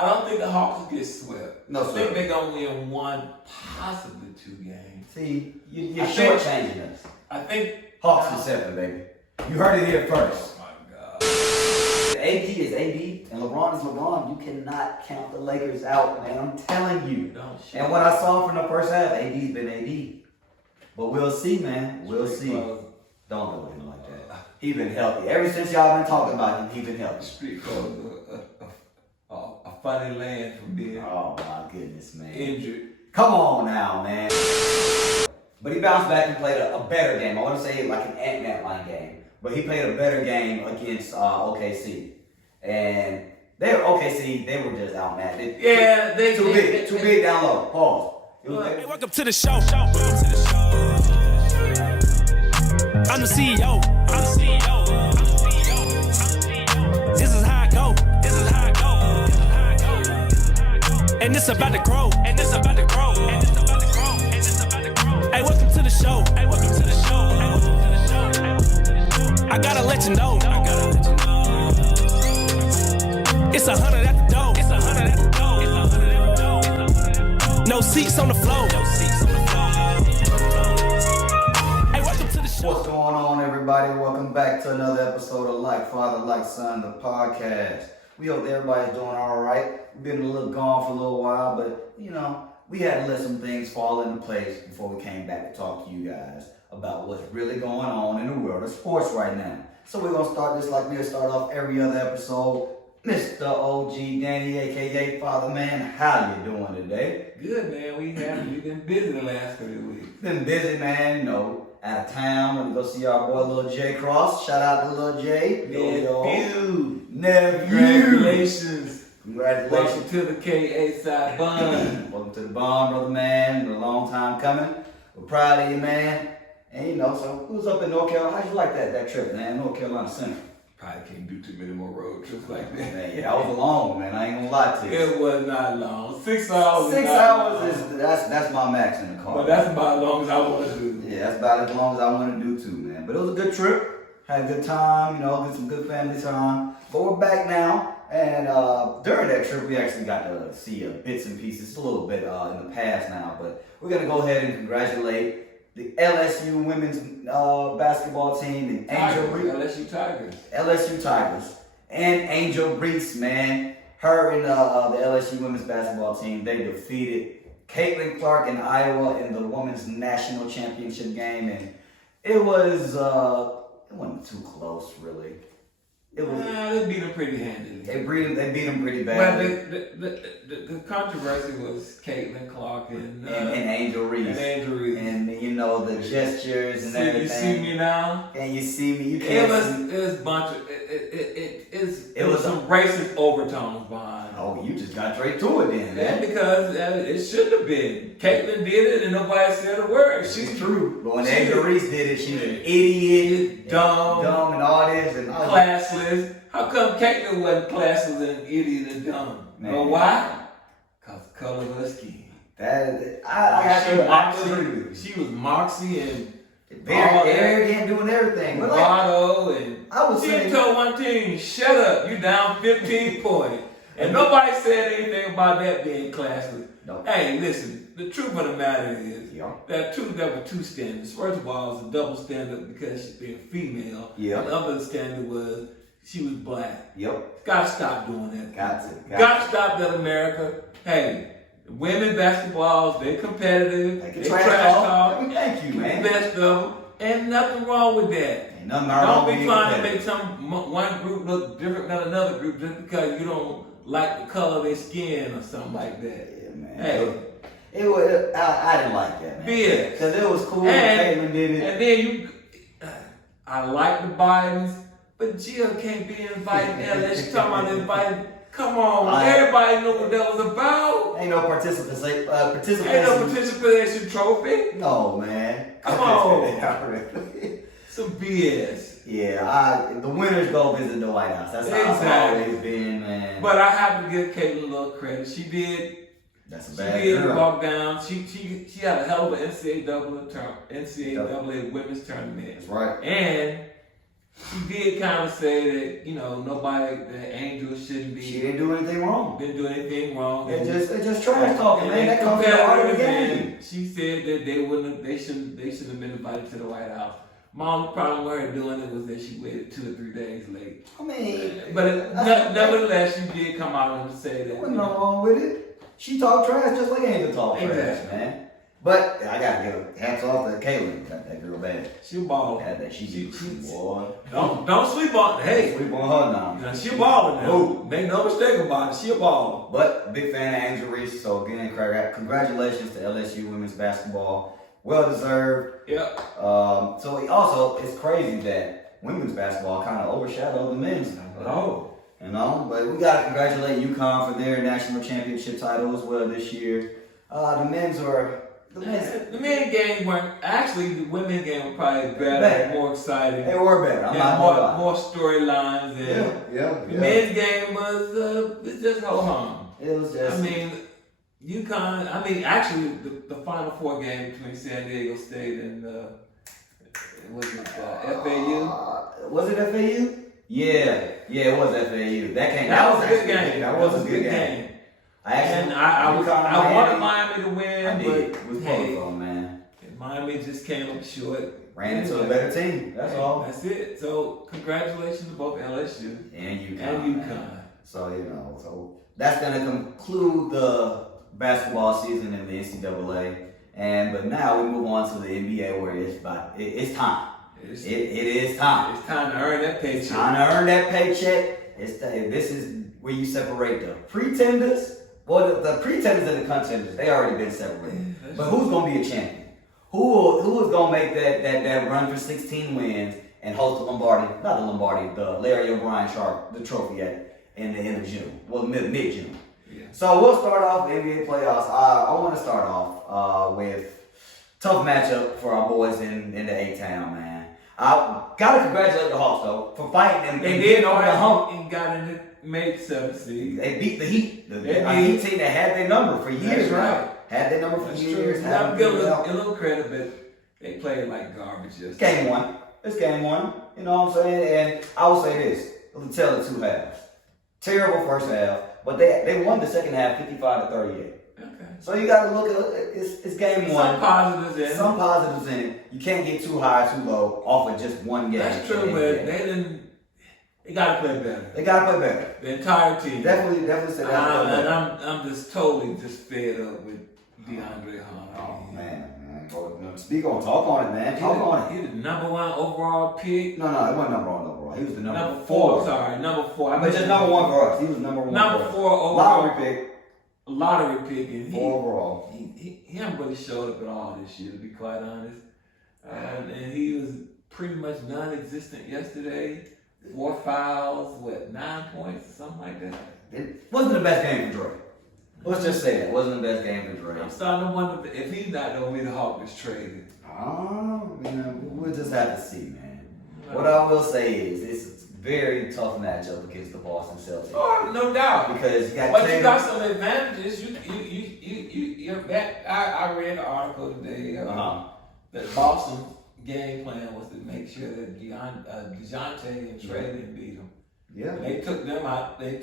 I don't think the Hawks get swept. No, I think they're going to win one, possibly 2 games. See, you're shortchanging us. I think Hawks is 7, baby. You heard it here first. Oh my God. AD is AD, and LeBron is LeBron. You cannot count the Lakers out, man. I'm telling you. And what I saw from the first half, AD's been AD. But we'll see, man. We'll see. Don't do him like that. He been healthy. Ever since y'all been talking about him, he been healthy. Street code a funny land from being my goodness, man. Injured. Come on now, man. But he bounced back and played a better game. I want to say like an Ant-Man line game. But he played a better game against OKC. And they were OKC, they were just outmatched. Yeah, they too big down low. Pause. Hey, welcome to the show. I'm the CEO. This is how I go. And it's about to grow. Hey, welcome to the show. I gotta let you know. It's 100 at the door. No seats on the floor. Hey, welcome to the show. What's going on, everybody? Welcome back to another episode of Like Father, Like Son, the podcast. We hope everybody's doing all right. We've been a little gone for a little while, but, we had to let some things fall into place before we came back to talk to you guys about what's really going on in the world of sports right now. So we're going to start this like we start off every other episode. Mr. OG Danny, a.k.a. Father Man, how you doing today? Good, man. We've been busy the last 3 weeks. Been busy, man, out of town. Went to go see our boy, Lil J Cross. Shout out to Lil J. Nephew. Congratulations. Congratulations. Welcome to the KA side bun. Welcome to the bond, brother man. Been a long time coming. We're proud of you, man. And so who's up in North Carolina? How'd you like that trip, man? North Carolina Center. Probably can't do too many more road trips like that. Man, yeah, that was long, man. I ain't gonna lie to you. It was not long. 6 hours. 6 hours is that's my max in the car. But that's about as long as I want to do. Yeah, that's about as long as I want to do too, man. But it was a good trip. Had a good time, get some good family time. But we're back now. And during that trip, we actually got to see bits and pieces, a little bit in the past now. But we're going to go ahead and congratulate the LSU women's basketball team and LSU Tigers and Angel Reese, man. Her and the LSU women's basketball team, they defeated Caitlin Clark in Iowa in the women's national championship game. And it wasn't too close, really. They beat them pretty handily. They beat them pretty bad. But the controversy was Caitlin Clark and Angel Reese. And the gestures and everything. You see me now? And you see me. You can't It was a bunch of it was some racist overtones behind. Oh, you just got straight to it then, man. Because it shouldn't have been. Caitlin did it and nobody said a word. She's true. But when Angel Reese did it, she's an idiot, dumb and all this and classless. How come Caitlin wasn't classless and idiot and dumb? Man. Know why? Because the color of her skin. She was moxie and very arrogant, doing everything. Bravado and she told one team, "Shut up, you down 15 points." And nobody said anything about that being classless. No. Hey, listen, the truth of the matter is there were two standards. First of all, it was a double standard because she's being female. Yeah. The other standard was she was black. Yep. Gotta stop doing that. Got to stop that, America. Hey, women basketballs, they're competitive. They trash talk. Thank you, man. The best of them. And nothing wrong with that. Ain't nothing wrong with Don't be trying to make one group look different than another group just because you don't like the color of their skin or something like that. Yeah, man. Hey. I didn't like that, man. Yeah. Because it was cool when Caitlin did it. And then I like the Bidens, but Jill can't be invited there. She's talking about inviting. Come on, everybody know what that was about. Ain't no participation. Ain't no participation trophy. No, man. Come on. Some BS. Yeah, the winners go visit the White House. That's how it's always been, man. But I have to give Caitlin a little credit. She did. That's a bad She did girl. walk down. She had a hell of an NCAA women's tournament. That's right. And She did kind of say that, the Angels shouldn't be. She didn't do anything wrong. Didn't do anything wrong. They just trash talking, man. That comes from the art of the game. She said that they shouldn't have been invited to the White House. My only problem with her doing it was that she waited 2 or 3 days late. I mean, but nevertheless, she did come out and say that. There wasn't nothing wrong with it. She talked trash just like Angel talked trash, man. But I gotta give hats off to Kaylin. Got that girl bad. She a baller. Had that. She boy. Don't sleep on. Hey, sleep on her now. She a baller now. Ooh. Make no mistake about it. She a baller. But big fan of Angel Reese. So again, congratulations to LSU women's basketball. Well deserved. Yep. So also, it's crazy that women's basketball kind of overshadowed the men's. Oh. But we gotta congratulate UConn for their national championship title as well this year. The men's game weren't actually. The women's game were probably better, more exciting. They were better. I'm not more storylines. The men's game was just ho hum. It was just. UConn. Actually, the Final Four game between San Diego State and was it FAU? Was it FAU? Yeah, it was FAU. That was a good game. That was a good game. I wanted Miami to win. I did. It was protocol, man. Miami just came up short. Ran into a better team. That's all. That's it. So congratulations to both LSU and UConn. So so that's gonna conclude the basketball season in the NCAA. But now we move on to the NBA, where it's time. It is time. It's time to earn that paycheck. It's time to earn that paycheck. This is where you separate the pretenders. Well, the pretenders and the contenders, they already been separated. But who's gonna be a champion? Who is gonna make that run for 16 wins and host the Larry O'Brien the trophy in the end of June? Well, mid-June. Yeah. So we'll start off the NBA playoffs. I want to start off with tough matchup for our boys in the A-Town, man. I gotta congratulate the Hawks though for fighting them. They did over the hump and got in the made 7 seed. They beat the Heat. The Heat team that had their number for years. That's right. Had their number for years. I'll give a little credit, but they played like garbage yesterday. Game one. It's game one. You know what I'm saying? And I will say this. It'll tell the 2 halves. Terrible first half, but they won the second half 55-38. Okay. So you got to look at it's game one. Some positives in it. You can't get too high, too low off of just one game. That's true, but they got to play better. They got to play better. The entire team. Definitely say that. And I'm just totally fed up with DeAndre Hunter. Oh man. Speak on, talk on it, man. Talk on it. He was the number 1 overall pick. No, it wasn't number 1 overall. He was the number 4. Sorry, number 4. But just number 1 for us. He was number 1. Number 4 overall. Lottery pick. And 4 overall. He hasn't really showed up at all this year, to be quite honest. And he was pretty much non-existent yesterday. 4 fouls, 9 points, or something like that. It wasn't the best game for Dre. Let's just say that. It wasn't the best game for Dre. I'm starting to wonder if he's not going to be the Hawk that's traded. We'll just have to see, man. What I will say is it's a very tough matchup against the Boston Celtics. Oh, no doubt. Because you got you got some advantages. You're back. I read an article today that Boston's game plan was to make sure that DeJounte and Trey didn't beat him. Yeah. They took them out, and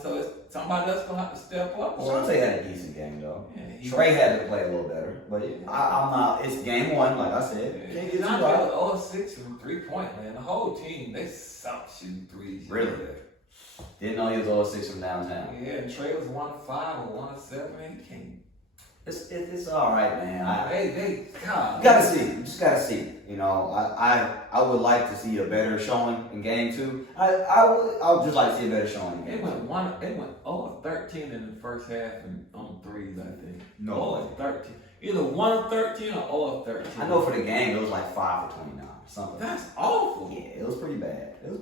so somebody else gonna have to step up. Dejounte had a decent game though. Yeah, Trey had to play a little better, but I'm not. It's game one, like I said. DeJounte was 0-6 from 3-point land. The whole team they sucked shooting threes. Really? Didn't know he was 0-6 from downtown. Yeah, and Trey was 1-5 or 1-7. He can't. It's all right, man. You gotta see. You just gotta see. I would like to see a better showing in game 2. I would just like to see a better showing in game 2. They went 0-13 in the first half and on threes, I think. No. 0-13. Either 1-13 or 0-13. I know for the game it was like 5 for 29 or something. That's awful. Yeah, it was pretty bad. 5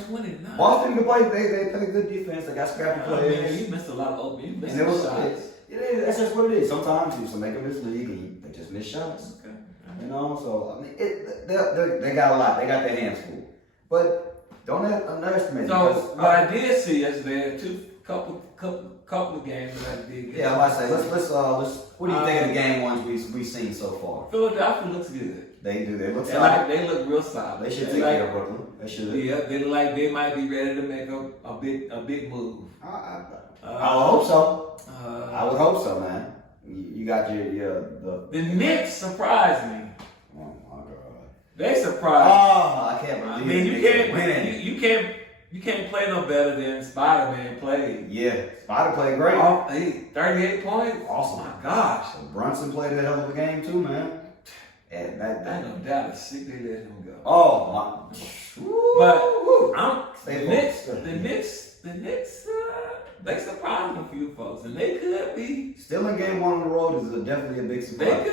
for 29. Boston can play. They play good defense. They got scrappy players. Man, you missed a lot of open. You missed shots. That's just what it is. Sometimes you make them this league and they just miss shots. Okay. So they got a lot. They got their hands full. But don't underestimate. So what I did see yesterday, couple of games that I did. Yeah, I might say let's. What do you think of the game ones we've seen so far? Philadelphia looks good. They do. They look They solid. they look real solid. They should take care of Brooklyn. They should. Yeah, they look like they might be ready to make a big move. I would hope so. I would hope so, man. You got the Knicks surprised me. Oh my God. They surprised. Oh, I can't believe. I mean, you you can't play no better than Spider-Man played. Yeah, Spider played great. 38 points. Awesome. Oh my gosh. Brunson played a hell of a game too, man. And I know Dallas sick. They let him go. Oh my. But the Knicks. They surprised a few folks, and they could be still in game one on the road is definitely a big surprise.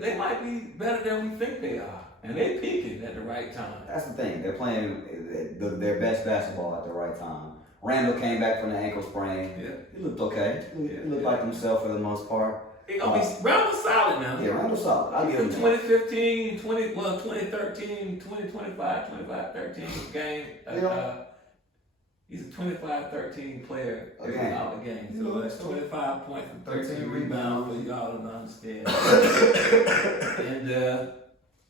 They might be better than we think they are, and they peaking at the right time. That's the thing. They're playing their best basketball at the right time. Randall came back from the ankle sprain. Yeah, he looked okay. He looked like himself for the most part. He gonna be Randall's solid now. Yeah, Randall's solid. I'll give him 2015, 2013, 2025, 13 game. He's a 25-13 player throughout the game. So that's 25 points and 13 rebounds for y'all to understand. And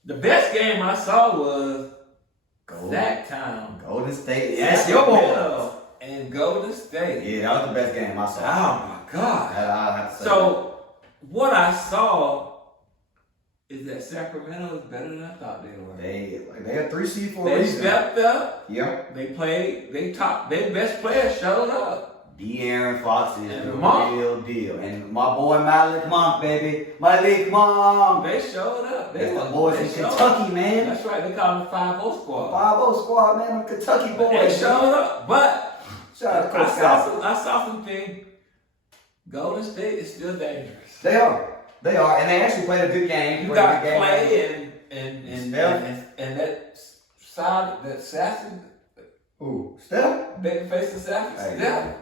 the best game I saw was Zach Town. Golden State. That's your boy. And Golden State. Yeah, that was the best game I saw. Oh my God. I have to say so what I saw is that Sacramento is better than I thought they were. They had 3 seed for a They reason. stepped up. Yep. They played. Their best player showed up. De'Aaron Fox is And the Monk. real deal. And my boy Malik Monk, baby. Malik Monk. They showed up. That's the boys in Kentucky, man. That's right. They call them 5-0 squad. 5-0 squad, man. Them Kentucky boys. They showed up. But shout out to Coach Scott. I saw some things. Golden State is still dangerous. They are. And they actually played a good game. You got Clay and that solid, that assassin. Ooh, Steph? Babyface assassin. Steph.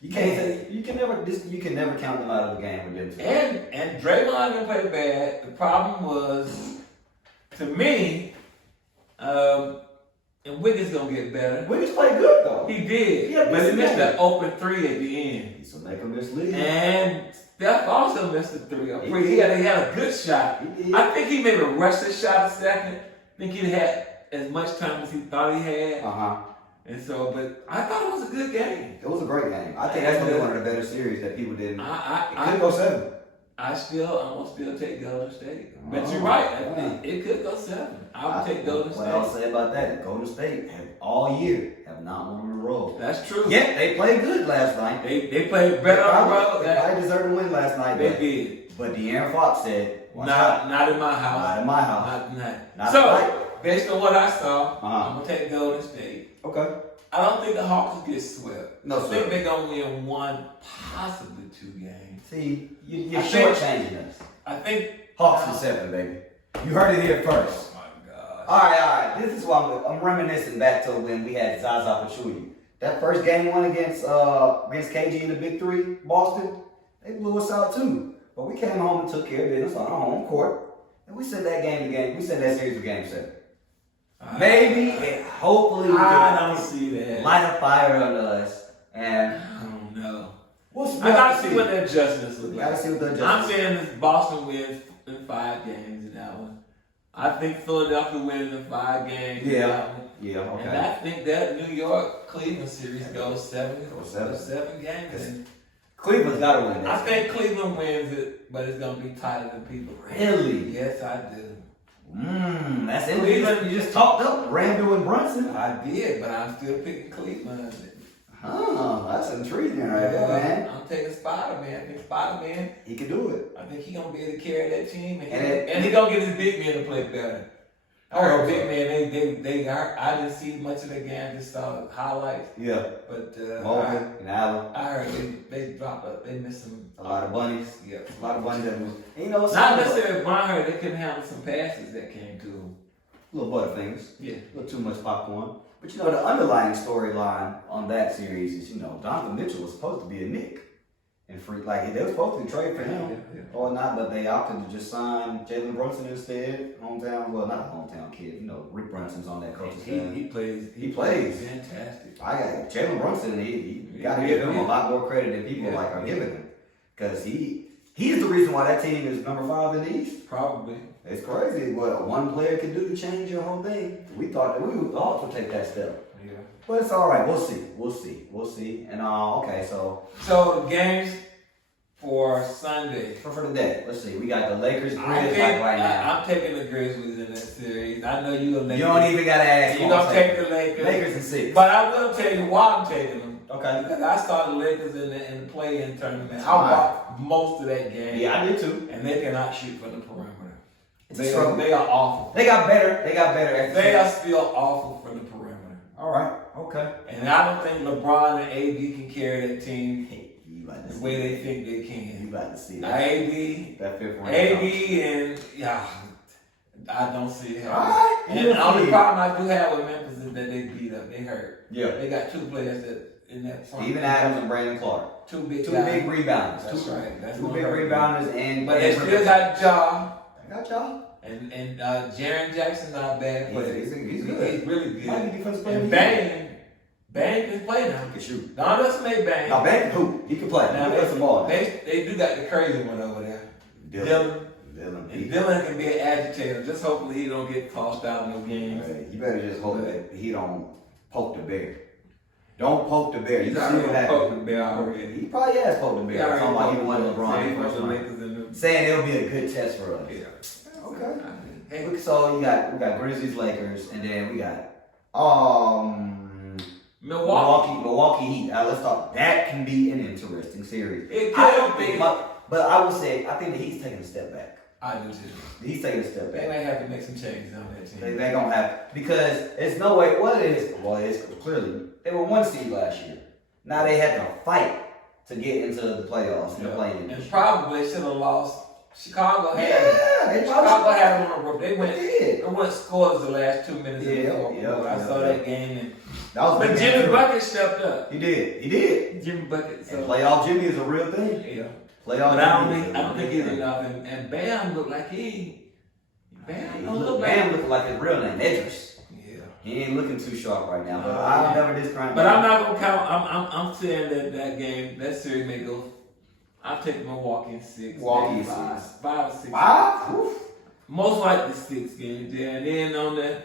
You can never count them out of the game with them two. And Draymond didn't play bad. The problem was, to me, and Wiggins gonna get better. Wiggins played good though. He did, but he missed that open 3 at the end. He's a make or miss league. And Steph also missed the 3. He had a good shot. I think he maybe rushed his shot a second. I think he had as much time as he thought he had. And so, but I thought it was a good game. It was a great game. I think that's gonna be one of the better series that people didn't. It could go 7. I'm gonna still take Golden State. But you're right. It could go 7. I would take Golden State. What I'll say about that, Golden State have all year have not won in a row. That's true. Yeah, they played good last night. They played better on the road. They probably deserved to win last night. They did. But De'Aaron Fox said, not in my house. Not in my house. Not so, based on what I saw, I'm gonna take Golden State. Okay. I don't think the Hawks will get swept. No, I think they're gonna win 1, possibly 2 games. See, you're shortchanging us. I think Hawks in 7, baby. You heard it here first. Oh my God. All right. This is why I'm reminiscing back to when we had Zaza Pachulia. That first game one against KG in the Big 3, Boston, they blew us out too. But we came home and took care of business on our home court, and we sent that series to Game 7. Hopefully, we I don't see that. Light a fire under us, and I don't know. I gotta see what the adjustments look like. Gotta see what the adjustments. I'm saying this Boston wins in 5 games in that one. I think Philadelphia wins in 5 games in that one. Yeah, okay. And I think that New York Cleveland series goes 7 games. And Cleveland's gotta win that. I think Cleveland wins it, but it's gonna be tighter than people. Really? Yes, I do. That's it. You just talked up Randall and Brunson. I did, but I'm still picking Cleveland. That's intriguing right there, man. I'm taking Spider-Man. I think Spider-Man, he can do it. I think he's going to be able to carry that team. And he's going to get his big men to play better. I heard big men, I didn't see much of the game, just saw highlights. Yeah. But Morgan and Allen. I heard they dropped up. They missed a lot of bunnies. Yeah. A lot of bunnies that moved. Not necessarily, but I heard they couldn't handle some passes that came to them. Little butterfingers. Yeah. A little too much popcorn. But the underlying storyline on that series is, Donovan Mitchell was supposed to be a Knick. And free, they were supposed to trade for him or not, but they opted to just sign Jalen Brunson instead. Not a hometown kid. Rick Brunson's on that coaching staff. He plays fantastic. Jalen Brunson, he got to give him a lot more credit than people are giving him. Because he He's the reason why that team is number 5 in the East. Probably. It's crazy what one player can do to change your whole thing. We thought that we would also take that step. Yeah. But it's all right. We'll see. And okay, so the games for Sunday. for the day, let's see. We got the Lakers I Grizzlies think right now. I'm taking the Grizzlies in that series. I know you a Lakers. You don't even gotta ask. You're gonna take the Lakers. Lakers in 6. But I will tell you why I'm taking them. Okay. Because I saw the Lakers in the play-in tournament. I Alright. watched most of that game. Yeah, I did too. And they cannot shoot from the perimeter. It's a struggle. They are awful. They got better. At They are still awful from the perimeter. All right. Okay. And I don't think LeBron and AD can carry that team You about to the see way they that. think they You can. about to see Now, that. AD That fifth round. and I don't see it happening. Alright. And the only problem I do have with Memphis is that they beat up. They hurt. Yeah. They got 2 players that in that front. Steven Adams and Brandon Clark. 2 big Two guys. big rebounders. That's right. That's 2 gonna big hurt. rebounders and. But they still got Ja. I got y'all. And Jaren Jackson's not a bad player. He's good. He's really good. Might be defensive player. And of the year. Bang can play now. He can shoot. Don't underestimate Bang. Now Bang can hoop. He can play. Now He can play some ball. they do got the crazy one over there. Dylan. Dylan. And Dylan can be an agitator. Just hopefully he don't get tossed out in no games. Hey, you better just hope that he don't poke the bear. Don't poke the bear. He's You see already what happens. poked the bear already. He probably has poked the He bear. already Talking about he poked won the LeBron in the first the round. Lakers in the Saying it'll be a good test for us. yeah. Okay. Hey, So we got Grizzlies, Lakers, and then we got Milwaukee Heat. Let's talk. That can be an interesting series. It I could don't be. think, but I would say I think the Heat's taking a step back. I do too. He's taking a step They back. may have to make some changes on that team. They gonna have because it's no way. What it is? Well, it's clearly they were 1 seed last year. Now they had to fight to get into the playoffs and the play-in. And probably should have lost. Chicago had Yeah, they Chicago probably had them on the rope. They went. did. They went scores the last 2 minutes. Yeah, of the fourth yeah, quarter. I yeah, saw yeah. that game, and That was a but big Jimmy game. Bucket stepped up. He did. Jimmy Bucket. So And playoff Jimmy is a real thing. yeah. Playoff But I Jimmy is don't think he's real thing. enough. And Bam looked like Bam don't look Bam like. looking like his real name, Edris. Yeah. He ain't looking too sharp right now, but No, I'll yeah. never discount. But I'm not gonna count. I'm saying that game, that series may go. I'll take Milwaukee in 6. Milwaukee maybe in 5, 6. 5 or 6. 5? Oof. Most likely 6 games. Yeah, and then on the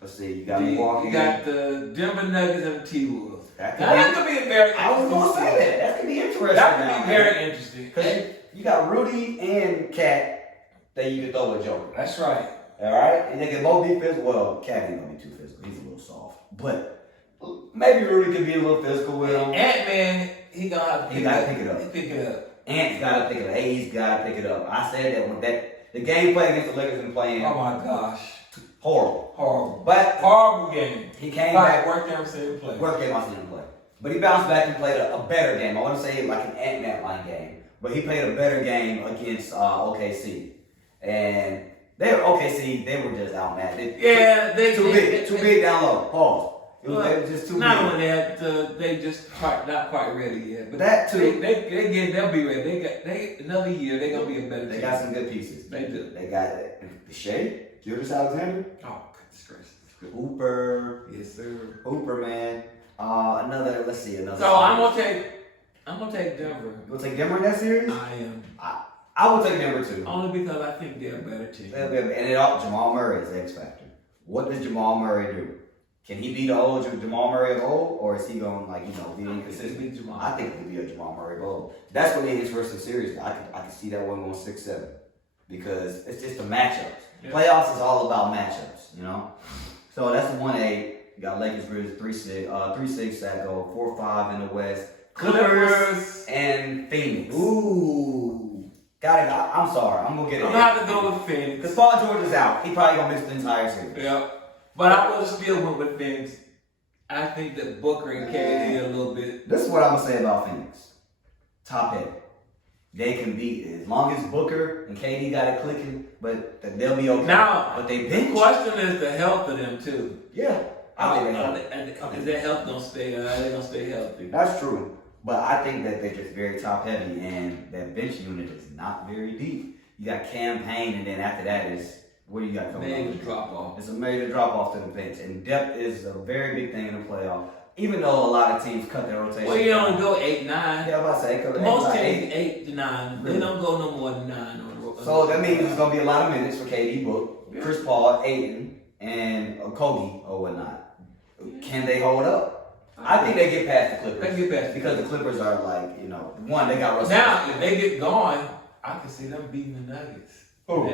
Let's see, you got Milwaukee. you got the Denver Nuggets and the T-Wolves. That Now that could be a very. I was gonna say that. That could be interesting. That could be very interesting. Because you got Rudy and Cat that you can throw a joker. That's right. All right, and they can both be physical. Well, Cat ain't gonna be too physical. He's a little soft, but maybe Rudy could be a little physical with him. Ant-Man, he gonna have to He gotta pick it up. Pick it up. Ant's gotta pick it up. He's gotta pick it up. I said that when the game play against the Lakers and playing Oh my gosh. horrible. Horrible. But Horrible game. he came Like back. work them same play. Work game I seen him play. But he bounced back and played a better game. I want to say like an Ant-Man line game. But he played a better game against OKC. And they were OKC, they were just outmatched. Yeah, they Too big down low. Pause. They were just too not big. only that, they just not quite ready yet. But That too. they'll be ready. They another year they're gonna be a better team. They got some good pieces. They do. They got Shea, Julius Alexander, Oh, goodness gracious. Hooper, Yes, sir. man. Let's see another. So I'm gonna take Denver. You'll take Denver in that series? I am. I will take Denver too. Only because I think they're a better team. And Jamal Murray is the X factor. What does Jamal Murray do? Can he be the old Jamal Murray of old, or is he going be inconsistent? Be Jamal. I think he'll be a Jamal Murray of old. That's what it is versus series. I can see that one going 6-7 because it's just the matchups. Yeah. Playoffs is all about matchups, you know. So that's the 1-8. You got Lakers, Grizzlies 3-6 that go 4-5 in the West. Clippers and Phoenix. Ooh, got it. I'm sorry. I'm gonna get it. I'm gonna have to go with Phoenix. Because Paul George is out. He probably gonna miss the entire series. Yeah. But I would have still went with Phoenix. I think that Booker and KD a little bit. This is what I'm gonna say about Phoenix. Top heavy. They can beat as long as Booker and KD got it clicking, but they'll be okay. Now, but they the bench. question is the health of them too. Yeah, I think they have. And is their health gonna stay? Are they gonna stay healthy? That's true. But I think that they're just very top heavy, and that bench unit is not very deep. You got Cam Payne, and then after that is what do you got coming Major up? drop off. It's a major drop off to the bench, and depth is a very big thing in the playoff. even though a lot of teams cut their rotation. Well, you only go 8, 9. Yeah, I'm about to say. Most like teams 8 to 9. They don't go no more than 9 on the road. So that means it's gonna be a lot of minutes for KD, Book, Chris Paul, Aiden, and Kobe or whatnot. Can they hold up? I think they get past the Clippers. They get past because the Clippers are like, one, they got Russell. Now, if they get going, I can see them beating the Nuggets. Who?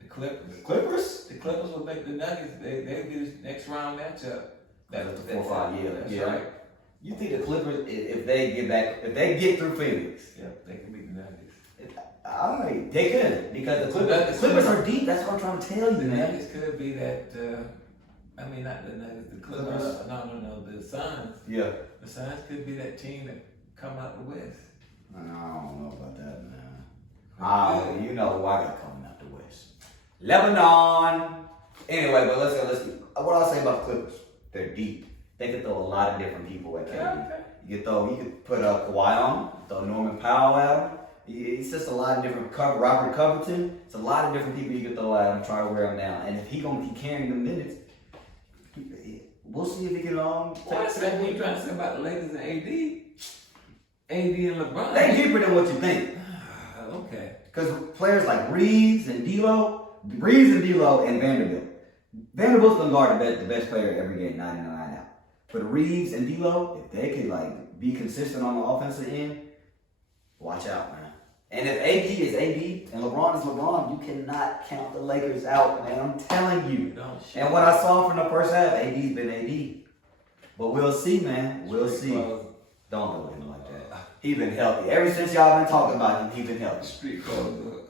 The Clippers. The Clippers? The Clippers will make the Nuggets. They'll get this next round matchup. That's 4 or 5 years. That's Yeah. right. You think the Clippers, if they get through Phoenix? Yeah, they can beat the Nuggets. All right, they could because the Clippers are deep. That's what I'm trying to tell you, The man. Nuggets could be that. I mean, not the Nuggets. The Clippers. No. The Suns. Yeah. The Suns could be that team that come out the West. I don't know about that, man. You know who I got coming out the West. Lebanon. Anyway, but let's go. What I'll say about the Clippers, they're deep. They can throw a lot of different people at KD. Okay. You could put Kawhi on, throw Norman Powell at him. It's just a lot of different Robert Covington. It's a lot of different people you can throw at him, try to wear him down. And if he gonna keep carrying the minutes, we'll see if he can What's that you trying to say about the Lakers and AD? AD and LeBron. They deeper than what you think. Okay. Because players like Reeves and D'Lo and Vanderbilt. Vanderbilt's gonna guard the best player every game, 99 out. But Reeves and D'Lo, if they can be consistent on the offensive end, watch out, man. And if AD is AD and LeBron is LeBron, you cannot count the Lakers out, man. I'm telling you. And what I saw from the first half, AD's been AD. But we'll see, man. We'll see. Don't do him like that. He's been healthy. Ever since y'all been talking about him, he's been healthy. Street code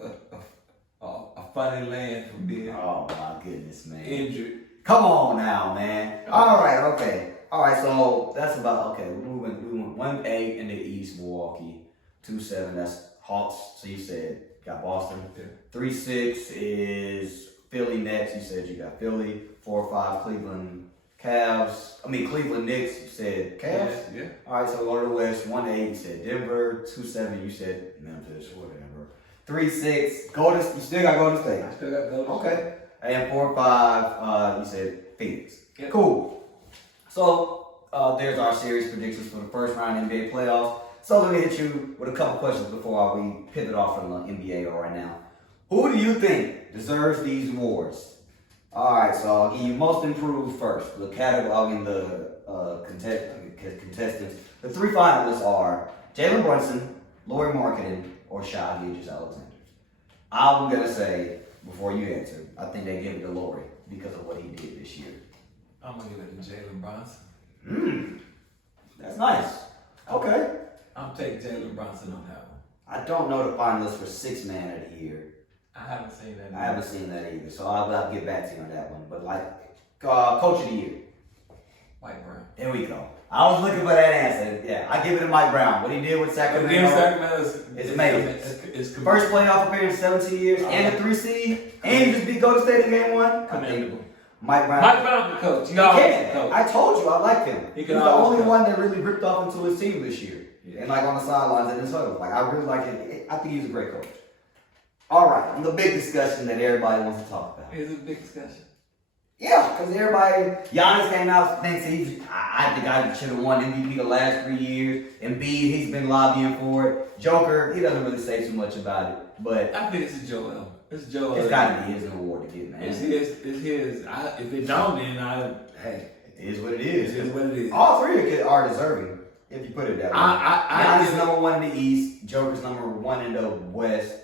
a funny land from being Oh my goodness, man. injured. Come on now, man. All right, okay. All right, so that's about we went 1-8 in the East, Milwaukee. 2-7, that's Hawks. So you said got Boston. Yeah. 3-6 is Philly Nets. You said you got Philly. 4-5 Cleveland Cleveland Knicks. You said Cavs. Yeah. All right, so go to the West. 1-8 you said Denver. 2-7 you said Memphis. Whatever. 3-6 you still got Golden State. I still got those. Okay. And 4-5 you said Phoenix. Yep. Cool. So there's our series predictions for the first round NBA playoffs. So let me hit you with a couple questions before we pivot off from the NBA right now. Who do you think deserves these awards? All right, so I'll give you most improved first. The contestants. The 3 finalists are Jalen Brunson, Lauri Markkanen, or Shai Gilgeous-Alexander. I'm gonna say before you answer, I think they give it to Lauri because of what he did this year. I'm gonna give it to Jalen Brunson. That's nice. Okay. I'm taking Jalen Brunson on that one. I don't know the finalists for 6th Man of the Year. I haven't seen that. I haven't seen that either, so I'll get back to you on that one. But Coach of the Year. Mike Brown. There we go. I was looking for that answer. Yeah, I give it to Mike Brown. What he did with Sacramento. Against Sacramento is amazing. It's First playoff appearance in 17 years, and a 3 seed, and just beat Golden State in game 1. commendable. Mike Brown. Mike Brown can coach. He can. I told you I like him. He's the only coach. one that really ripped off into his team this year. Yeah. And on the sidelines and his huddle. I really like him. I think he's a great coach. All right, the big discussion that everybody wants to talk about. It's a big discussion. Yeah, because Giannis came out thinks I think I should have won MVP the last 3 years. Embiid, he's been lobbying for it. Joker, he doesn't really say too much about it, but I think it's Joel. It's Joel. It's got to be his award to get, man. It's his. If it don't, then hey. It is what it is. It is what it is. All 3 are deserving, if you put it that way. Giannis number 1 in the East. Joker's number 1 in the West.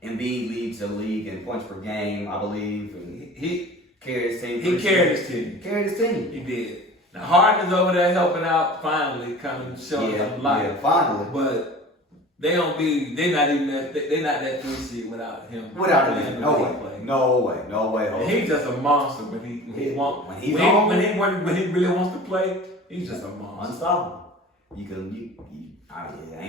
Embiid leads the league in points per game, I believe. And he carried his team. He carried his team. He did. Now Harden is over there helping out. Finally, kind of showing some light. Yeah, finally. But they're not that 3 seed without him. Without him, no way. He's just a monster when he really wants to play. He's just a monster. Unstoppable. Ain't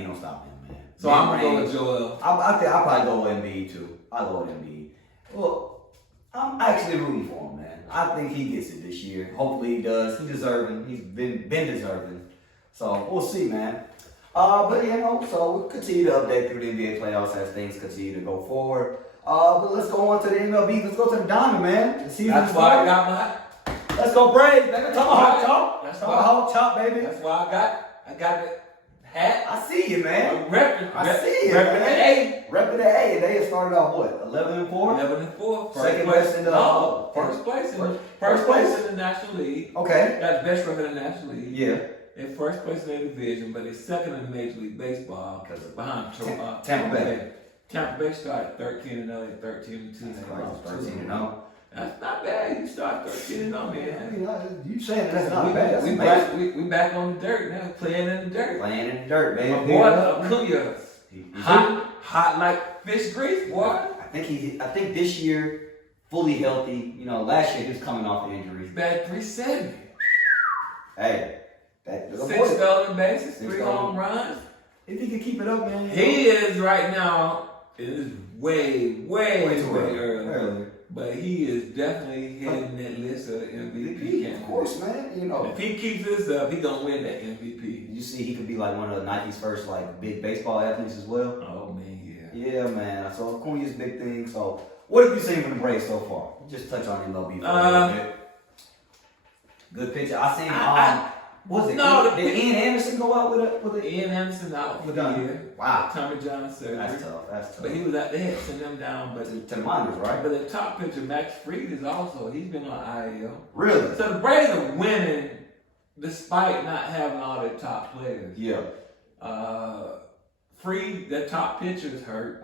no stopping him, man. So I'm gonna go with Joel. I think I'll probably go with Embiid too. I'll go with Embiid. Well, I'm actually rooting for him, man. I think he gets it this year. Hopefully he does. He's deserving. He's been deserving. So we'll see, man. But so we'll continue to update through the NBA playoffs as things continue to go forward. But let's go on to the MLB. Let's go to the Diamond, man. That's why I got Let's go Braves, baby. Tomahawk chop. That's Tomahawk chop, baby. That's why I got the hat. I see you, man. I see you, repping man. Repping the A, and they had started off what? 11-4. 11-4. Second best in the first place in the National League. Okay. Got the best record in the National League. Yeah. In first place in their division, but they're second in Major League Baseball because behind Tampa Bay. Tampa Bay started 13-0, 13-2. That's right, 13-0. That's not bad. You start 13-0, man. You saying that's not bad? We back on the dirt now, playing in the dirt. Playing in the dirt, baby. My boy Acuna, hot like fish grease, boy. I think this year fully healthy. You know, last year he was coming off injuries. Batted 370. Hey. 6 stolen bases, 3 home runs. If he can keep it up, man. He is right now. It is way too early. But he is definitely heading that list of MVP. Of course, man. You know, if he keeps this up, he's gonna win that MVP. You see, he could be like one of Nike's first like big baseball athletes as well. Oh man, yeah. Yeah, man. So Acuna's big thing. So what have you seen from the Braves so far? Just touch on MLB for a little bit. Good picture. I seen was it? Did Ian Anderson go out with a Ian Anderson out for the year. Wow. Tommy John surgery. That's tough. But he was out. They had sent him down, but to the minors, right? But the top pitcher Max Fried is also. He's been on IL. Really? So the Braves are winning despite not having all their top players. Yeah. Fried, their top pitcher, is hurt.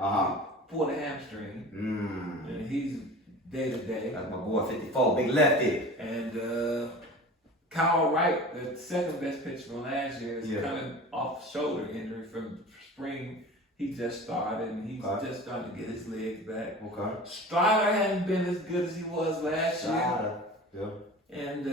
Pulled a hamstring. And he's day to day. That's my boy 54, big lefty. And Kyle Wright, the second best pitcher from last year, is coming off shoulder injury from spring. He just started and he's just starting to get his legs back. Okay. Strider hadn't been as good as he was last year. Yeah. And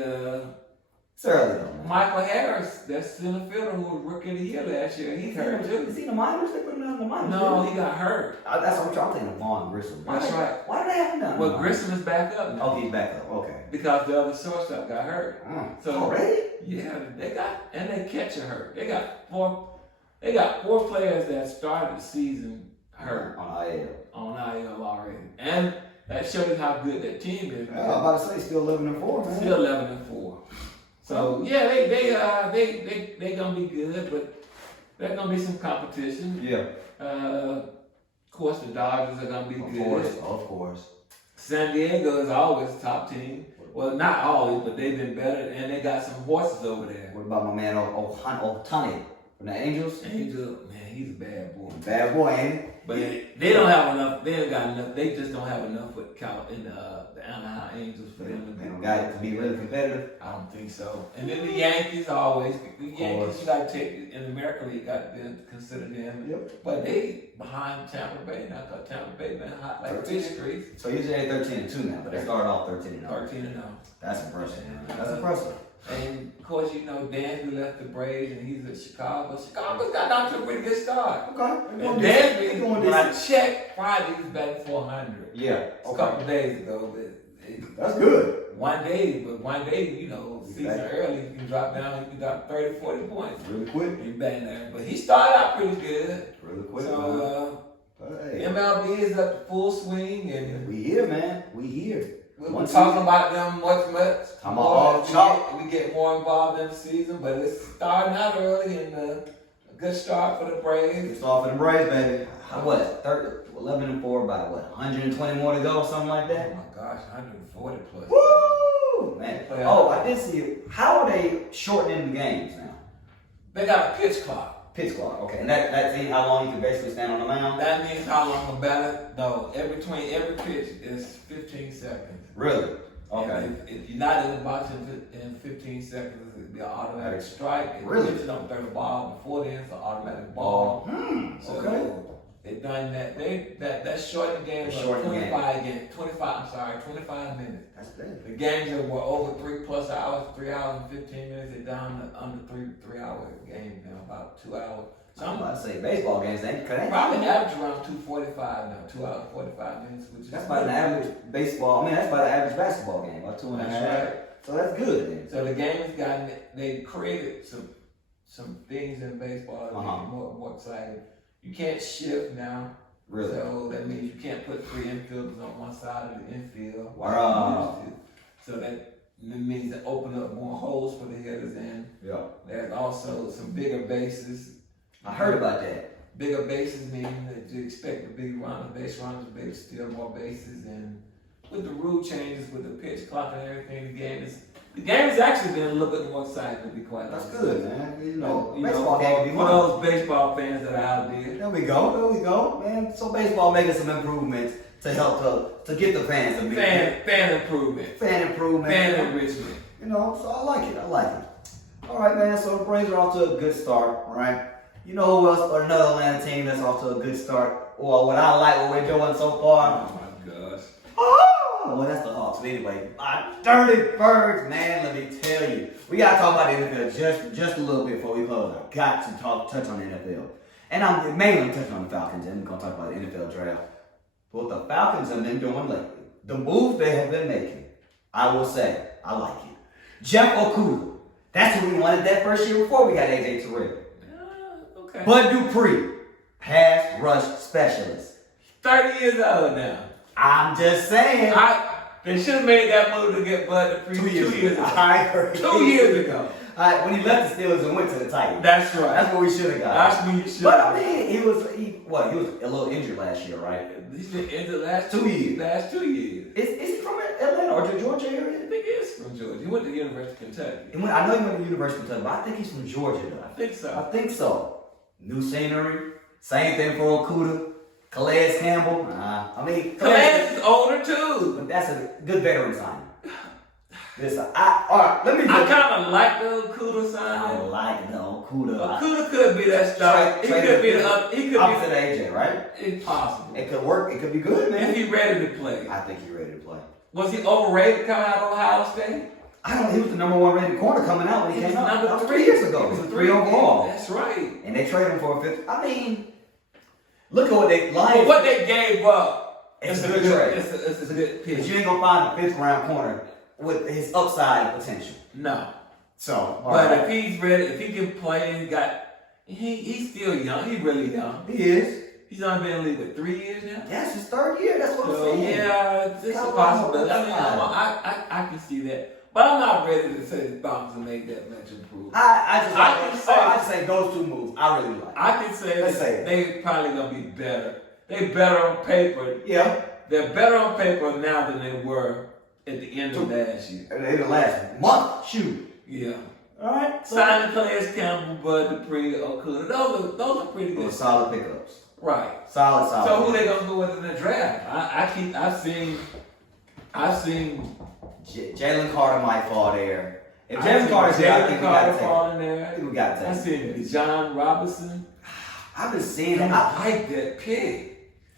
it's early though. Michael Harris, that center fielder who was rookie of the year last year, he's hurt too. Is he in the minors? They put him down in the minors. No, he got hurt. That's what I'm thinking of Vaughn Grissom. That's right. Why did they have him down? Well, Grissom is back up now. Oh, he's back up. Okay. Because the other shortstop got hurt. So already? Yeah, they catcher hurt. They got four players that started the season hurt on IL already, and that shows how good that team is. Yeah, I'm about to say still 11-4, man. Still 11-4. So yeah, they gonna be good, but there's gonna be some competition. Yeah. Of course, the Dodgers are gonna be good. Of course. San Diego is always a top team. Well, not always, but they've been better, and they got some horses over there. What about my man Ohtani from the Angels? Angel, man, he's a bad boy. Bad boy, ain't he? But they don't have enough. They ain't got enough. They just don't have enough with Cal in the Anaheim Angels for them to They don't got it to be really competitive. I don't think so. And then the Yankees always. The Yankees, you got to take in the American League. Got to consider them. Yep. But they behind Tampa Bay now. Cause Tampa Bay been hot like fish grease. So you're saying 13-2 now, but they started off 13-0. 13-0. That's impressive. That's impressive. And of course, you know, Dansby left the Braves and he's at Chicago. Chicago's got off to a pretty good start. Okay. And Dansby, when I checked Friday, he was batting 400. Yeah. A couple of days ago. That's good. One day, you know, season early, you can drop down, you can drop 30, 40 points. Really quick. You're batting there. But he started out pretty good. Really quick. So, MLB is up to full swing. And we here, man. We here. We're talking about them much. We get more involved in the season, but it's starting out early and a good start for the Braves. Good start for the Braves, baby. What? 11-4, about what? 120 more to go, something like that. Oh my gosh, 140 plus. Woo, man. Oh, I did see it. How are they shortening the games now? They got a pitch clock. Pitch clock, okay. And that means how long you can basically stand on the mound? That means how long a batter. No, between every pitch is 15 seconds. Really? Okay. If you're not in the box in 15 seconds, it'll be an automatic strike. If really? If you don't throw the ball before then, it's an automatic ball. Okay. So they done that. That shortened the game of 25 minutes. That's big. The games that were over 3+ hours, 3 hours and 15 minutes, they're down to under 3 hour game now, about 2 hours. So I'm about to say baseball games, they probably average around 2:45 now, 2 hours 45 minutes, which that's about an average baseball. I mean, that's about an average basketball game, about 2.5. Right. So that's good. Then. So the game has gotten. They created some things in baseball that make it more exciting. You can't shift now. Really? So that means you can't put 3 infielders on one side of the infield. Wow. So that It means to open up more holes for the hitters, and there's also some bigger bases. I heard about that. Bigger bases mean that you expect the base runners to be able to steal more bases, and with the rule changes, with the pitch clock and everything, the game has actually been a little bit more exciting, to be quite honest. That's good, man. Baseball game can be for those baseball fans that are out there. There we go, man. So baseball making some improvements to help to get the fans to be fan improvement, fan enrichment. So I like it. All right, man. So the Braves are off to a good start, right? You know who else? Another Atlanta team that's off to a good start. Or what I like what we're doing so far. Oh my gosh. Oh, well, that's the Hawks. But anyway, my dirty birds, man. Let me tell you, we gotta talk about the NFL just a little bit before we close. I got to touch on the NFL, and I'm mainly touching on the Falcons, and we're gonna talk about the NFL draft. What the Falcons have been doing lately, the moves they have been making, I will say, I like it. Jeff Okuda, that's who we wanted that first year before we got AJ Terrell. Okay. Bud Dupree, pass rush specialist. 30 years old now. I'm just saying. They should have made that move to get Bud Dupree 2 years ago. I agree. 2 years ago. When he left the Steelers and went to the Titans. That's right. That's what we should have got. That's what you should. But I mean, he was a little injured last year, right? He's been injured last 2 years. Last 2 years. Is he from Atlanta or Georgia area? I think he is from Georgia. He went to the University of Kentucky. I know he went to the University of Kentucky, but I think he's from Georgia though. I think so. New scenery. Same thing for Okuda. Calais Campbell. Calais is older too. But that's a good veteran signing. Alright, let me I kind of like the Okuda signing. I like the Okuda. Okuda could be that star. He could be opposite of AJ, right? It's possible. It could work. It could be good, man. If he's ready to play. I think he's ready to play. Was he overrated coming out of Ohio State? I don't know. He was the number one rated corner coming out when he came out. That was 3 years ago. He was a 3 overall. That's right. And they traded him for a fifth. I mean, look at what they Lions. But what they gave up. It's a good trade. It's a good pitch. But you ain't gonna find a 5th round corner with his upside potential. No. So, but if he's ready, if he can play, he's still young. He's really young. He is. He's only been in the league for 3 years now. That's his 3rd year. That's what I'm saying. Yeah, it's a possibility. I can see that. But I'm not ready to say the Falcons will make that much improvement. I just say those 2 moves. I really like. I can say that they probably gonna be better. They better on paper. Yeah. They're better on paper now than they were at the end of last year. In the last month, shoot. Yeah. All right. Signing Calais Campbell, Bud Dupree, Okuda. Those are pretty good. Solid pickups. Right. Solid. So who they gonna go with in the draft? I've seen. Jalen Carter might fall there. If Jalen Carter's there, I think we got to take him. I think we got to take him. I seen John Robinson. I've been seeing him. I like that pick.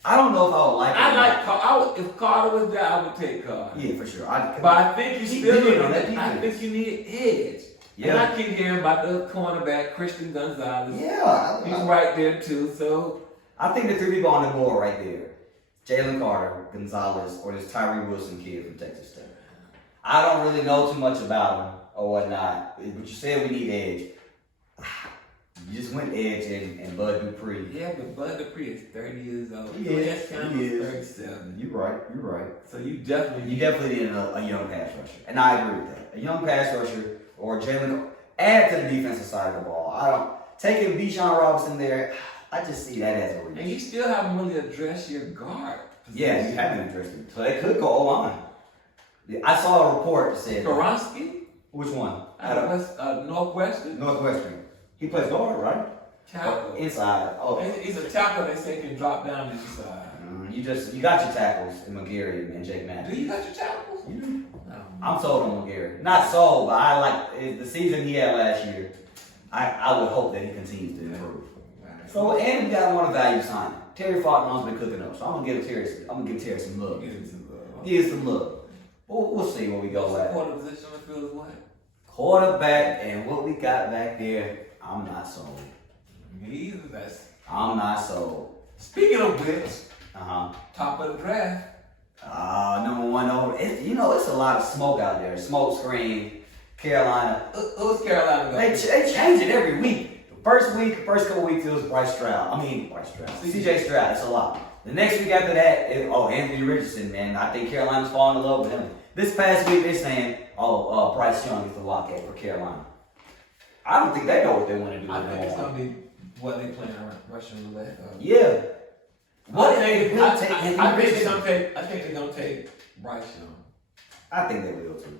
I don't know if I would like him. If Carter was there, I would take Carter. Yeah, for sure. But I think you think you need edge. Yeah. And I keep hearing about the cornerback, Christian Gonzalez. Yeah. He's right there too. So I think the 3 people on the board right there. Jalen Carter, Gonzalez, or this Tyree Wilson kid from Texas Tech. I don't really know too much about him or whatnot. But you said we need edge. You just went edge and Bud Dupree. Yeah, but Bud Dupree is 30 years old. He is. 37. You're right. So you definitely need a young pass rusher. And I agree with that. A young pass rusher or Jalen, add to the defensive side of the ball. Taking Bijan Robinson there, I just see that as a reach. And you still haven't really addressed your guard position. Yeah, you haven't addressed it. So they could go O-line. I saw a report that said Karonsky? Which one? Northwestern. Northwestern. He plays guard, right? Tackle. Inside. Oh. He's a tackle they say can drop down inside. You got your tackles in McGarry and Jake Matthews. Do you got your tackles? You do. I'm sold on McGarry. Not sold, but I like the season he had last year. I would hope that he continues to improve. Right. So, and we got one of value signing. Terry Fontenot's been cooking up, so I'm gonna give Terry some love. Give some love. We'll see where we go at. Quarter position on the field is what? Quarterback and what we got back there, I'm not sold. Me either. I'm not sold. Speaking of which, top of the draft. Number 1 over. It's a lot of smoke out there. Smoke screen. Carolina. Who's Carolina going? They change it every week. The first couple weeks it was Bryce Stroud. CJ Stroud. It's a lot. The next week after that, Anthony Richardson, man. I think Carolina's falling in love with him. This past week they're saying, Bryce Young is the lockout for Carolina. I don't think they know what they want to do. I think it's gonna be what they playing Russian roulette. Yeah. I think they're gonna take Bryce Young. I think they will too.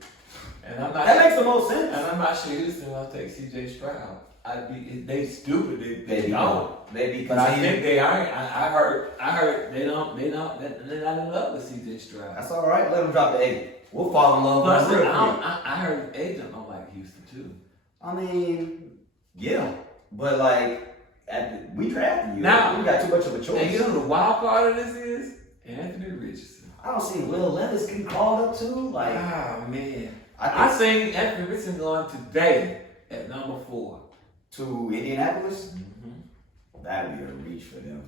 And I'm not. That makes the most sense. And I'm not sure Houston will take C.J. Stroud. They stupid. They don't. But I think they aren't. I heard they're not in love with C.J. Stroud. That's all right. Let them drop the 80. We'll fall in love with them real quick. I heard agent don't like Houston too. I mean, yeah, but like we drafted you. Now we got too much of a choice. And you know the wild part of this is Anthony Richardson. I don't see Will Levis getting called up too. Like, man, I seen Anthony Richardson going today at number 4 to Indianapolis. Mm-hmm. That'd be a reach for them.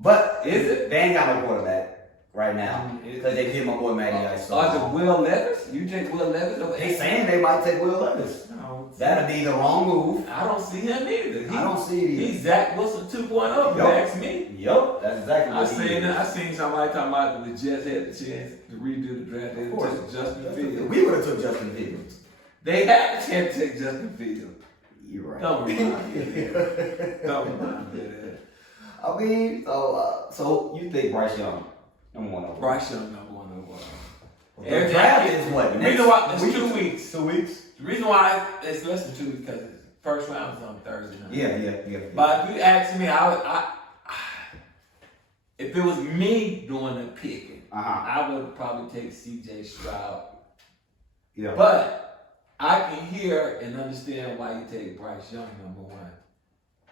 But is it? They ain't got no quarterback right now because they did my boy Matty Ice. Is it Will Levis? You take Will Levis over? They saying they might take Will Levis. No, that'd be the wrong move. I don't see him either. I don't see it either. He's Zach Wilson 2.0. If you ask me. Yup, that's exactly what he is. I seen somebody talking about the Jets had the chance to redo the draft. They took Justin Fields. We would have took Justin Fields. They had the chance to take Justin Fields. You're right. Don't remind me of that. Don't remind me of that. I mean, so you think Bryce Young number 1 overall? Bryce Young number 1 overall. The draft is what? The reason why it's 2 weeks. 2 weeks. The reason why it's less than 2 weeks because the first round is on Thursday night. Yeah. But if you ask me, if it was me doing the picking, I would probably take C.J. Stroud. Yeah. But I can hear and understand why you take Bryce Young number 1.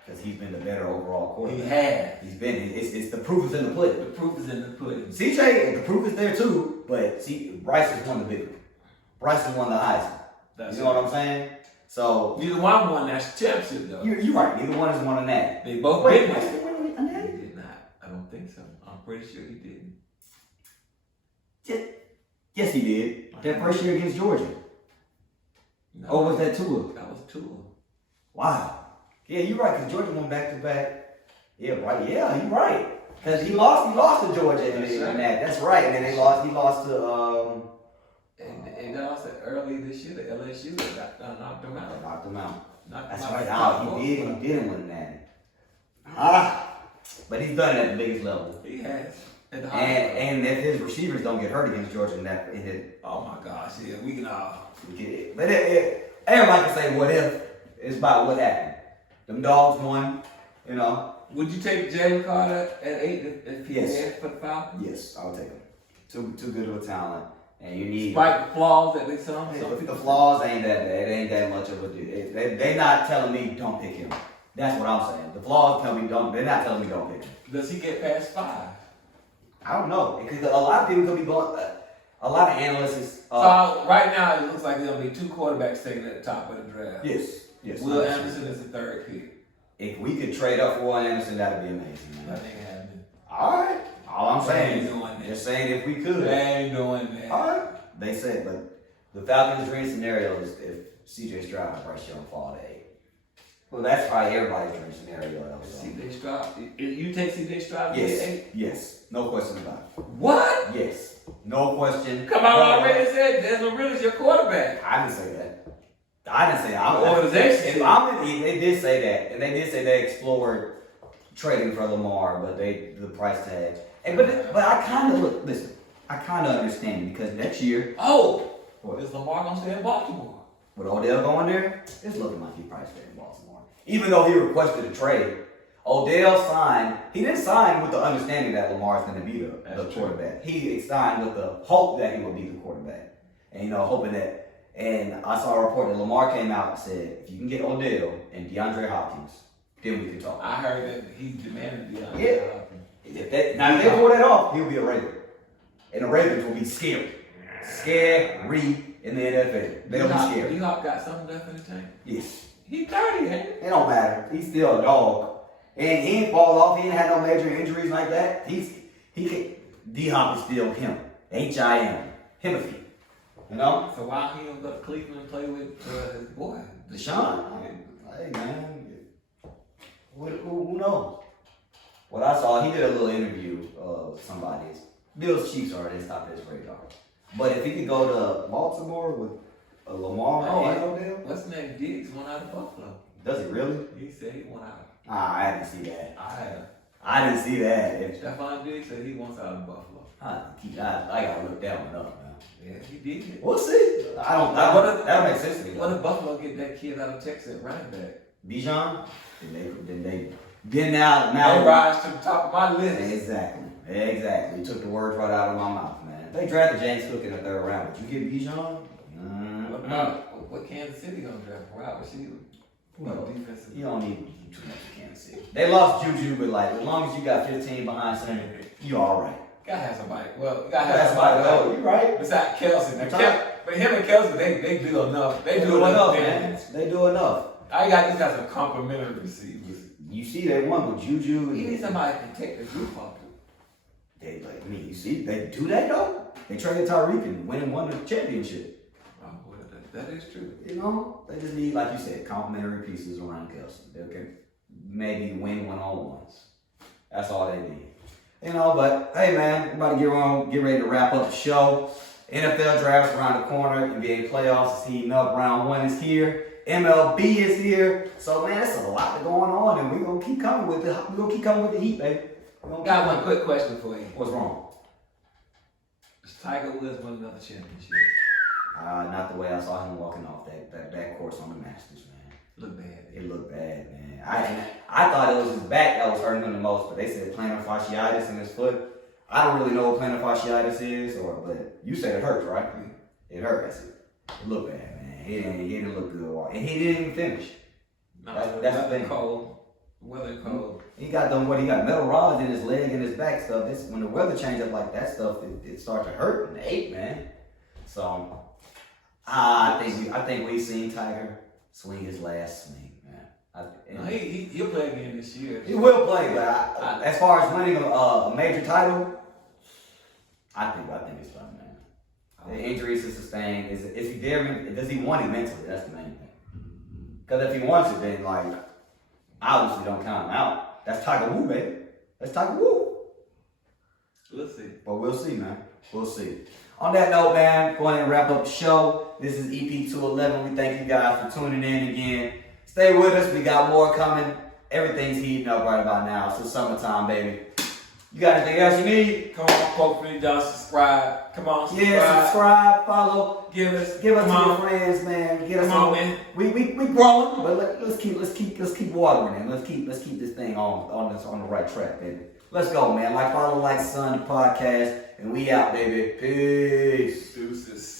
Because he's been the better overall quarterback. He has. He's been. It's the proof is in the pudding. The proof is in the pudding. CJ, the proof is there too. But Bryce is one of the bigger. Bryce is one of the highest. You know what I'm saying? So neither one won that championship though. You're right. Neither one has won a natty. They both did. Bryce did win a natty? He did not. I don't think so. I'm pretty sure he didn't. Yes, he did. That first year against Georgia. No, or was that Tua? That was Tua. Wow. Yeah, you're right, because Georgia went back to back. Yeah, right. Yeah, you're right. Because he lost to Georgia in that. That's right. And then he lost to and they lost early this year to LSU. They knocked them out. Knocked them out. That's out. right. He didn't win that. But he's done it at the biggest level. He has. And if his receivers don't get hurt against Georgia oh my gosh, yeah, we can all get it. But everybody can say what if. It's about what happened. Them dogs won, you know. Would you take Jalen Carter at 8 if he Yes. had for the Falcons? Yes, I'll take him. Too good of a talent. And you need despite the flaws that they some the flaws ain't that bad. It ain't that much of a deal. They not telling me don't pick him. That's what I'm saying. The flaws tell me don't. They're not telling me don't pick him. Does he get past 5? I don't know, because a lot of people could be going. A lot of analysts. So right now it looks like there's gonna be 2 quarterbacks taken at the top of the draft. Yes. Will Anderson is the 3rd pick. If we could trade up for Will Anderson, that'd be amazing, man. That ain't happening. All right. All I'm saying They ain't doing that. They're saying if we could. They ain't doing that. All right. They said, but the Falcons' dream scenario is if C.J. Stroud and Bryce Young fall to 8. Well, that's probably everybody's dream scenario. C.J. Stroud. You take C.J. Stroud to 8? Yes. No question about it. What? Yes. No question. Come on, I already said Desmond Ridder's your quarterback. I didn't say that. I didn't say that. The organization. They did say that, and they did say they explored trading for Lamar, but the price tag. But I kind of listen. I kind of understand because next year. Is Lamar gonna stay in Baltimore? With Odell going there, it's looking like he probably stay in Baltimore. Even though he requested a trade, Odell signed. He didn't sign with the understanding that Lamar's going to be the quarterback. He signed with the hope that he would be the quarterback, and hoping that. And I saw a report that Lamar came out and said, if you can get Odell and DeAndre Hopkins, then we can talk. I heard that he demanded DeAndre Hopkins. If they pull that off, he'll be a Raven. And the Ravens will be scary. Scary in the NFL. They'll be scared. D-Hop got something left in the tank? Yes. He's 30, ain't it? It don't matter. He's still a dog. And he didn't fall off. He didn't have no major injuries like that. D-Hop is still him. H-I-M. Himothy. You know? So why he don't go to Cleveland and play with his boy? Deshaun. Hey, man. Who knows? What I saw, he did a little interview with somebody. Bill's Chiefs are at his top of his radar. But if he could go to Baltimore with a Lamar and Odell, what's his name? Diggs went out of Buffalo. Does he really? He said he went out. I didn't see that. I didn't see that. Stephon Diggs said he wants out of Buffalo. I gotta look that one up, man. Yeah, he did. We'll see. That makes sense to me. What if Buffalo get that kid out of Texas at running back? Bijan? Then now they rise to the top of my list. Exactly. You took the words right out of my mouth, man. They drafted James Cook in the 3rd round, but you get Bijan? What Kansas City gonna draft? Wide receiver. Well, Defensive. you don't need too much of Kansas City. They lost Juju, but like as long as you got 15 behind center, you all right. Gotta have somebody. Well, you gotta have somebody. You right. Besides Kelsey, but him and Kelsey, they do enough. They do enough, man. They do enough. I just got some complimentary receivers. You see, they won with Juju. You need somebody that can take the group off. They like me. You see, they do that though. They traded Tyreek and won the championship. That is true. You know, they just need, like you said, complimentary pieces around Kelsey. They can maybe win one-on-ones. That's all they need. You know, but hey, man, we're about to get ready to wrap up the show. NFL drafts around the corner. NBA playoffs is heating up. Round 1 is here. MLB is here. So, man, there's a lot going on, and we're gonna keep coming with it. We're gonna keep coming with the heat, baby. Got one quick question for you. What's wrong? Does Tiger Woods win another championship? Not the way I saw him walking off that back course on the Masters, man. Look bad. It looked bad, man. I thought it was his back that was hurting him the most, but they said plantar fasciitis in his foot. I don't really know what plantar fasciitis is, but you said it hurts, right? It hurts. It looked bad, man. He didn't look good, and he didn't even finish. No, that's the thing. Cold. Weather cold. He got metal rods in his leg and his back stuff. When the weather changes up like that stuff, it starts to hurt and ache, man. So I think we've seen Tiger swing his last swing, man. He'll play again this year. He will play, but as far as winning a major title, I think it's fun, man. The injuries he sustained does he want it mentally? That's the main thing. Because if he wants it, then like obviously don't count him out. That's Tiger Woo, baby. That's Tiger Woo. We'll see. But we'll see, man. We'll see. On that note, man, go ahead and wrap up the show. This is EP 211. We thank you guys for tuning in again. Stay with us. We got more coming. Everything's heating up right about now. It's summertime, baby. You got anything else you need? Come on, hopefully y'all subscribe. Come on, subscribe. Yeah, subscribe, follow. Give us to your friends, man. Get us on, man. We growing, but let's keep watering it. Let's keep this thing on the right track, baby. Let's go, man. Like, follow, like, son, the podcast, and we out, baby. Peace. Deuces.